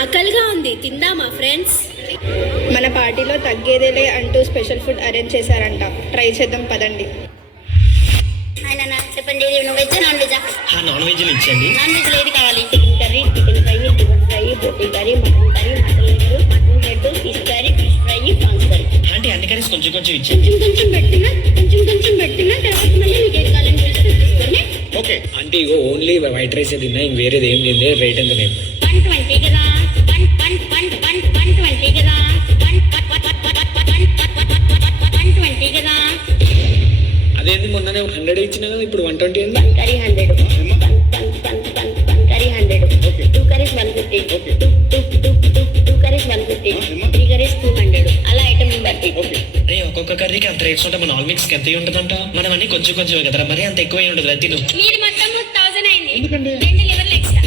ఆకలిగా ఉంది, తిందామా ఫ్రెండ్స్? మన పార్టీలో తగ్గేదేలే అంటూ స్పెషల్ ఫుడ్ అరేంజ్ చేశారంట. ట్రై చేద్దాం పదండి. చెప్పండి, veg non veg? Non veg ఇచ్చండి. నాన్ వెజ్ ఏది కావాలి? Chicken curry, chicken fry, chicken fry, బోటీ curry, mutton curry, mutton head, fish curry, fish fry, prawns curry. అంటే అన్ని కర్రీస్ కొంచెం కొంచెం ఇచ్చండి. కొంచెం పెట్టినా తర్వాత మళ్ళీ మీకు ఏది కావాలని తెలుసుకొని. ఓకే అంటే ఇగో ఓన్లీ వైట్ రైస్ తిన్నా, ఇంక వేరేది ఏం తిందే. రేట్ ఎంత? నేను 120 కదా, 120 కదా, 120 కదా. అదేంటి మొన్ననే 100 ఇచ్చినా కదా, ఇప్పుడు 120 ఏంది? Curry 100, curry 100, 2 curries 150, 2 curries 150, 3 curries 200. అలా ఐటమ్ బట్టి. ఒక్కొక్క కర్రీకి అంత రేట్స్ ఉంటే మన ఆల్ మిక్స్ ఎంత ఉంటుందంట? మనం అన్ని కొంచెం కొంచెం కదా, మరి అంత ఎక్కువ ఉండదు. తిను. మీరు మొత్తం 1000 అయింది, 2 లివర్లు ఎక్స్ట్రా.